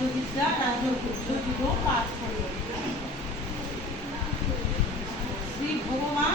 রাজ্য বিদ্যা রাজ্য যুগ পাঠ করল শ্রী ভগবান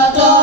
Santo.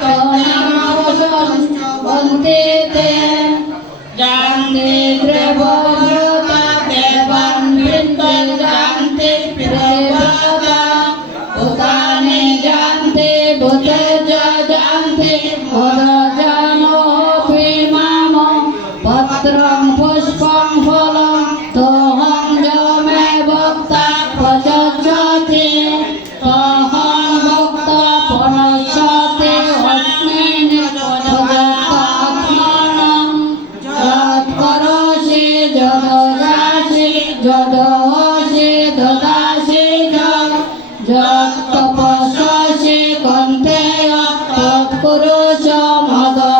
করে তৎকুরুষ মদর্পণম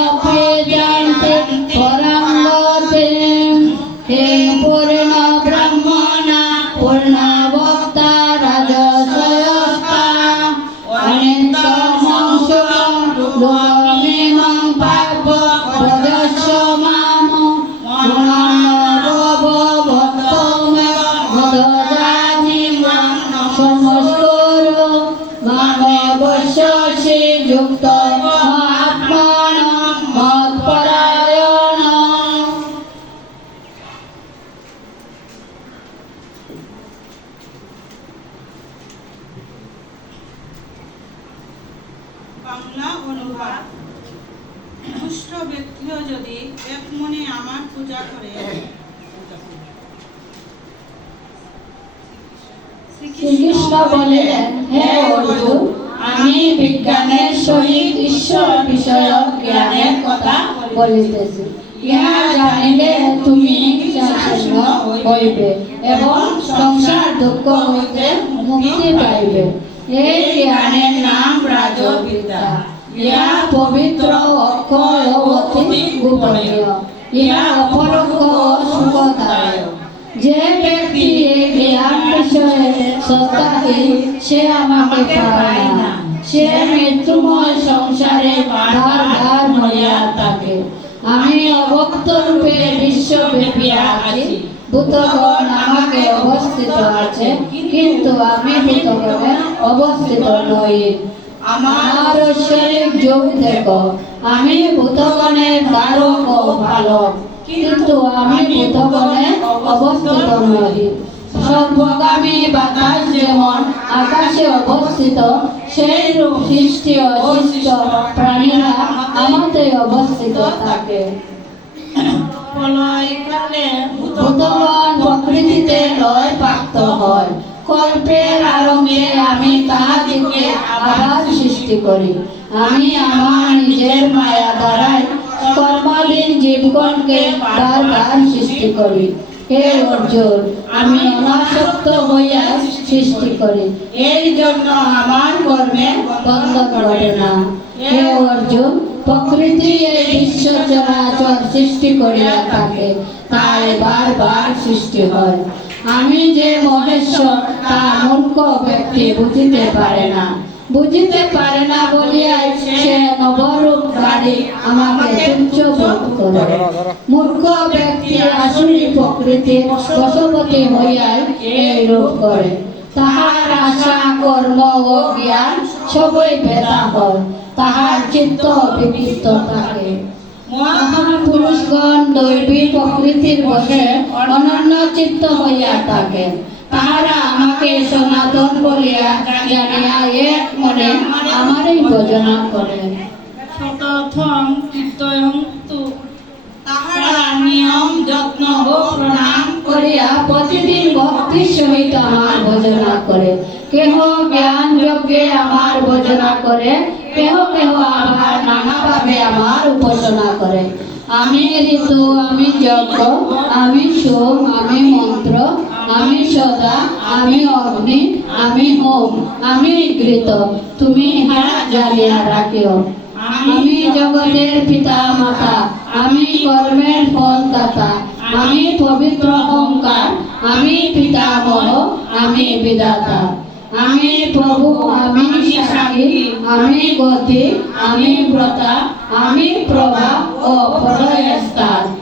বাংলা অনুবাদ দুষ্ট ব্যক্তিও যদি এক মনে আমার পূজা করে, শ্রীকৃষ্ণ বলিলেন হে অর্জুন, আমি বিজ্ঞানের সহিত ঈশ্বর বিষয়ক জ্ঞানের কথা বলিতেছি। ইহা জানিলে তুমি হইবে এবং সংসার দুঃখ হইতে মুক্তি পাইবে। এই জ্ঞানের নাম রাজবিদ্যা, ইহা পবিত্র অক্ষর ও অতি গোপনীয়, ইহা অপরোক্ষ সুখদায়ক। যে ব্যক্তি এই জ্ঞান বিষয়ে শ্রদ্ধাহীন সে আমাকে পায় না। সে মৃত্যুময় সংসারে বার বার মরিয়া থাকে। আমি অভক্ত রূপে বিশ্বব্যাপী আছি। ভূতগণ আমাকে অবস্থিত আছে, কিন্তু আমি ভূতগণে অবস্থিত নই। আমার ঐশ্বরিক যোগ দেখো, আমি ভূতগণের দ্বারক ও ভালক কিন্তু আমি ভূতগণে অবস্থিত নই। সর্বগামী বাতাস যেমন আকাশে অবস্থিত, সেই রূপ সৃষ্টি অসৃষ্ট প্রাণীরা আমাতে অবস্থিত থাকে। কল্পের আমি তাহাদিকে আবার করি। আমি আমার নিজের মায়া দ্বারাই কর্মাধীন জীবগণকে বারবার সৃষ্টি করি। হে অর্জুন, আমি অনাসক্ত হইয়া সৃষ্টি করি। এই জন্য আমার কর্মে বন্ধ ঘটে না। হে অর্জুন প্রকৃতি এই বিশ্ব চরাচর সৃষ্টি করিয়া থাকে, তাই বারবার সৃষ্টি হয়। আমি যে মহেশ্বর, তা মূর্খ ব্যক্তি বুঝিতে পারে না। বুঝিতে পারে না বলিয়াই সে নবরূপ গাড়ি আমাকে তুচ্ছ বোধ করে। মূর্খ ব্যক্তি আসুরি প্রকৃতির বশবতী হইয়াই এই রূপ করে। তাহার আশা, কর্ম ও জ্ঞান সবই বেদা হয়। তাহার চিত্ত বিকৃত থাকে। মহাপুরুষ দৈবী প্রকৃতির বসে অনন্য চিত্ত হইয়া থাকে। তাহারা আমাকে সনাতন বলিয়া জানিয়া এক মনে আমারই ভজনা করে। শতথং কীর্তয়ং তু। তাহারা নিয়ম, যত্ন ও প্রণাম করিয়া প্রতিদিন ভক্তির সহিত আমার ভজনা করে। কেহ জ্ঞান যজ্ঞে আমার ভজনা করে, কেহ কেহ আবার নানাভাবে আমার উপাসনা করে। আমি ঋতু, আমি যজ্ঞ, আমি সোম, আমি মন্ত্র, আমি সদা, আমি অগ্নি, আমি হোম, আমি ঘৃত তুমি ইহা জানিয়া রাখিও। আমি জগতের পিতা মাতা আমি কর্মের ফল দাতা আমি পবিত্র অহংকার, আমি পিতামহ, আমি বিদাতা আমি প্রভু, আমি সাক্ষী আমি গতি, আমি ব্রতা, আমি প্রভা ও পর